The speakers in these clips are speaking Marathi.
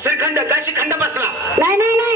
श्रीखंड काशी खंड बसला नाही नाही.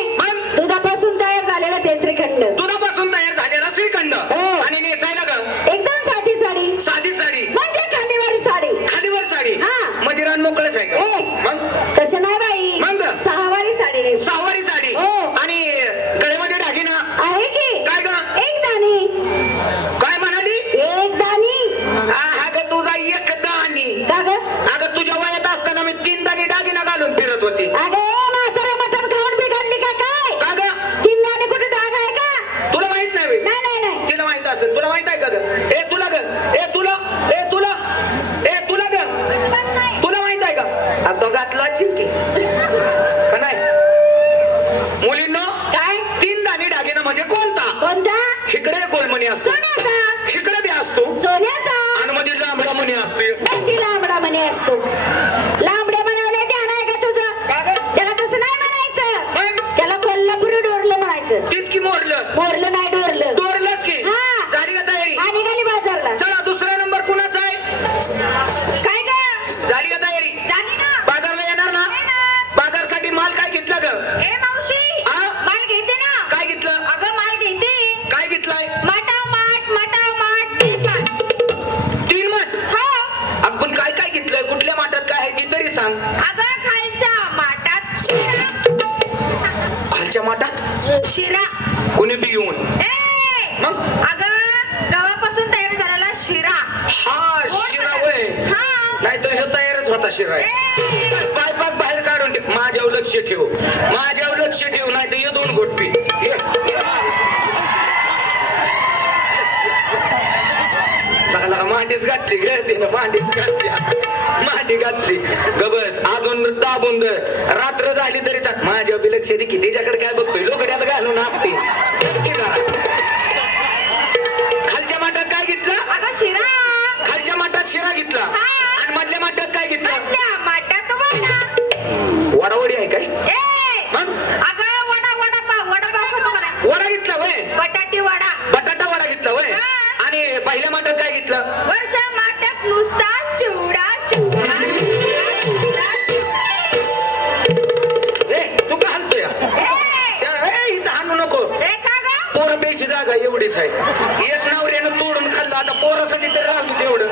शिरा. कुणबी येऊन. मग? गव्हापासून तयार झालेला शिरा. हा शिरा होय नाही तो ह्यो तयारच होता शिरा. पाय पाक बाहेर काढून ठेव. माझ्यावर लक्ष ठेव. माझ्यावर लक्ष ठेव नाही तर दोन घोटपी घातली ग तिनं भांडीच घातली मांडी घातली गबस अजून दाबून रात्र झाली तरी चाल. माझ्या बी लक्ष दे की तिच्याकडे काय बघतोय? लोकड्यात घालून आपते खालच्या माठात काय घेतलं? शिरा. खालच्या माठात शिरा घेतला. आणि मधल्या माठात काय घेतलं? वडावडी आहे काय? आहे एक नवऱ्यानं तोडून खाल्लं आता पोरासाठी तर राहतो तेवढं.